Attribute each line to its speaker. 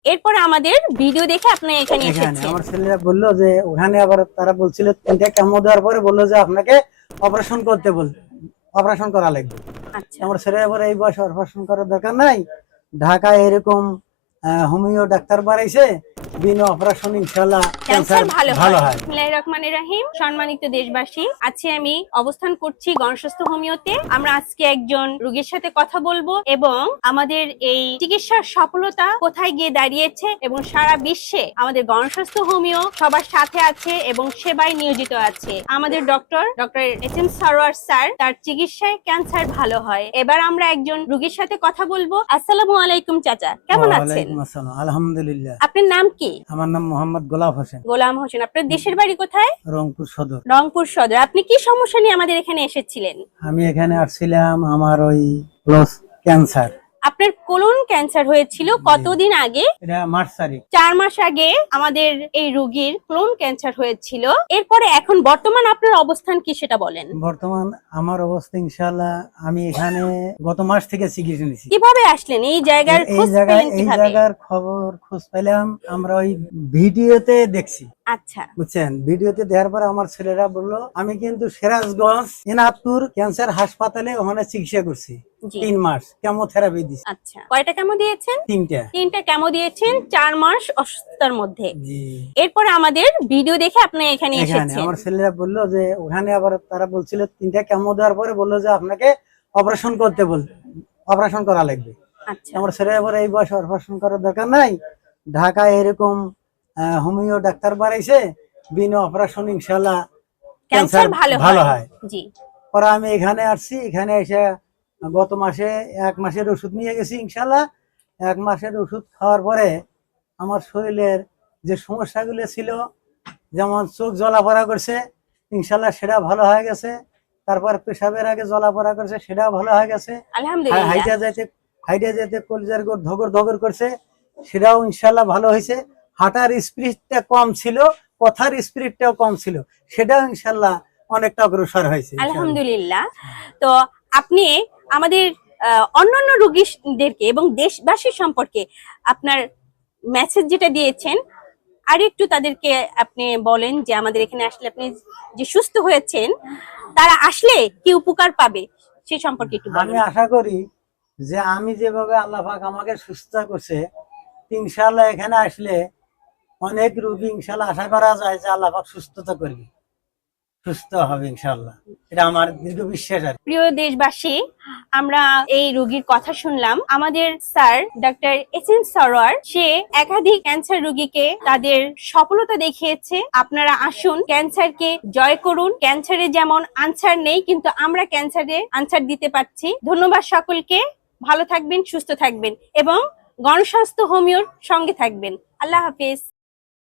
Speaker 1: এরপর আমাদের ভিডিও দেখে আপনি এখানে
Speaker 2: এখানে
Speaker 1: এসেছেন।
Speaker 2: আমার ছেলেরা বললো যে ওখানে আবার তারা বলছিল 3টা কেমো দেওয়ার পরে বললো যে আপনাকে অপারেশন করতে অপারেশন করা লাগবে।
Speaker 1: আচ্ছা,
Speaker 2: আমার ছেলে আবার এই বয়সে অপারেশন করার দরকার নাই, ঢাকায় এরকম হোমিও ডাক্তার বাড়াইছে, বিনা অপারেশন ইনশাআল্লাহ
Speaker 1: ক্যান্সার
Speaker 2: ক্যান্সার
Speaker 1: ভালো
Speaker 2: ভালো
Speaker 1: হয়।
Speaker 2: হয়।
Speaker 1: বিসমিল্লাহির রহমানির রহিম। সম্মানিত দেশবাসী, আজকে আমি অবস্থান করছি গণস্বাস্থ্য হোমিওতে। আমরা আজকে একজন রোগীর সাথে কথা বলবো এবং আমাদের এই চিকিৎসার সফলতা কোথায় গিয়ে দাঁড়িয়েছে এবং সারা বিশ্বে আমাদের গণস্বাস্থ্য হোমিও সবার সাথে আছে এবং সেবায় নিয়োজিত আছে। আমাদের doctor S M Sarwar sir, তার চিকিৎসায় ক্যান্সার ভালো হয়। এবার আমরা একজন রোগীর সাথে কথা বলবো। আসসালামু আলাইকুম চাচা, কেমন আছেন?
Speaker 2: ওয়ালাইকুম আসসালাম, আলহামদুলিল্লাহ।
Speaker 1: আপনার নাম কি?
Speaker 2: আমার নাম মোহাম্মদ গোলাপ হোসেন,
Speaker 1: গোলাম হোসেন। আপনার দেশের বাড়ি কোথায়?
Speaker 2: রংপুর সদর।
Speaker 1: রংপুর সদর। আপনি কি সমস্যা নিয়ে আমাদের এখানে এসেছিলেন?
Speaker 2: আমি এখানে আসছিলাম আমার ওই ক্যান্সার,
Speaker 1: আপনার কোলন ক্যান্সার হয়েছিল কতদিন আগে?
Speaker 2: এটা মার্চ তারিখ।
Speaker 1: 4 মাস আগে আমাদের এই রোগীর কোলন ক্যান্সার হয়েছিল। এরপরে এখন বর্তমান আপনার অবস্থান কি সেটা বলেন।
Speaker 2: বর্তমান আমার অবস্থা ইনশাআল্লাহ, আমি এখানে গত মাস থেকে চিকিৎসা নিছি।
Speaker 1: কিভাবে আসলেন এই জায়গার খোঁজ পেলেন
Speaker 2: এই
Speaker 1: কিভাবে?
Speaker 2: জায়গার খোঁজ পেলাম আমরা ওই ভিডিওতে দেখছি,
Speaker 1: আচ্ছা,
Speaker 2: বুঝছেন। ভিডিওতে দেখার পরে আমার ছেলেরা বললো, আমি কিন্তু সিরাজগঞ্জ এনাদপুর ক্যান্সার হাসপাতালে ওখানে চিকিৎসা করছি,
Speaker 1: জি।
Speaker 2: 3 মাস কেমোথেরাপি দিছি।
Speaker 1: আচ্ছা, কয়টা কেমো দিয়েছেন?
Speaker 2: 3টা।
Speaker 1: 3টা কেমো দিয়েছেন 4 মাস অসুস্থতার মধ্যে।
Speaker 2: জি।
Speaker 1: এরপরে আমাদের ভিডিও দেখে আপনি এখানে
Speaker 2: এখানে
Speaker 1: এসেছেন।
Speaker 2: আমার ছেলেরা বললো যে ওখানে আবার তারা বলছিল 3টা কেমো দেওয়ার পরে বললো যে আপনাকে অপারেশন অপারেশন করা লাগবে।
Speaker 1: আচ্ছা,
Speaker 2: আমার ছেলে আবার এই বয়সে অপারেশন করার দরকার নাই, ঢাকায় এরকম হোমিও ডাক্তার বাড়াইছে, বিনা অপারেশন ইনশাআল্লাহ
Speaker 1: ক্যান্সার
Speaker 2: ক্যান্সার
Speaker 1: ভালো
Speaker 2: ভালো
Speaker 1: হয়।
Speaker 2: হয়।
Speaker 1: জি।
Speaker 2: পরে আমি এখানে আসছি, এখানে এসে গত মাসে 1 মাসের ওষুধ নিয়ে গেছি ইনশাআল্লাহ। 1 মাসের ওষুধ খাওয়ার পরে আমার শরীরের যে সমস্যাগুলো ছিল, যেমন চোখ জ্বলাপড়া করছে, ইনশাআল্লাহ সেটা ভালো হয়ে গেছে। তারপর পেশাবের আগে জ্বলাপড়া করছে, সেটাও ভালো হয়ে গেছে।
Speaker 1: আলহামদুলিল্লাহ।
Speaker 2: হাইটা যাইতে কলিজার গোড় ধগর ধগর করছে, সেটাও ইনশাআল্লাহ ভালো হয়েছে। হাঁটার স্পিডটা কম ছিল, কথার স্পিডটাও কম ছিল, সেটাও ইনশাআল্লাহ অনেকটা অগ্রসর হয়েছে ইনশাআল্লাহ।
Speaker 1: আলহামদুলিল্লাহ। তো আপনি আমাদের অন্যান্য রোগীদেরকে এবং দেশবাসী সম্পর্কে আপনার মেসেজ যেটা দিয়েছেন, আর একটু তাদেরকে আপনি বলেন যে আমাদের এখানে আসলে আপনি যে সুস্থ হয়েছেন, তারা আসলে কি উপকার পাবে সে সম্পর্কে একটু
Speaker 2: আমি
Speaker 1: বলেন।
Speaker 2: আশা করি যে আমি যেভাবে আল্লাহ পাক আমাকে সুস্থ করছে, ইনশাআল্লাহ এখানে আসলে অনেক রোগী ইনশাআল্লাহ আশা করা যায় যে আল্লাহ পাক সুস্থতা করবে, সুস্থ হবে ইনশাআল্লাহ। এটা আমার দীর্ঘ বিশ্বাস আর কি।
Speaker 1: প্রিয় দেশবাসী, আমরা এই রোগীর কথা শুনলাম। আমাদের sir doctor S M Sarwar, সে একাধিক ক্যান্সার রোগীকে তাদের সফলতা দেখিয়েছে। আপনারা আসুন, ক্যান্সারকে জয় করুন। ক্যান্সারে যেমন আনসার নেই, কিন্তু আমরা ক্যান্সারে আনসার দিতে পারছি। ধন্যবাদ সকলকে। ভালো থাকবেন, সুস্থ থাকবেন এবং গণস্বাস্থ্য হোমিওর সঙ্গে থাকবেন। আল্লাহ হাফেজ।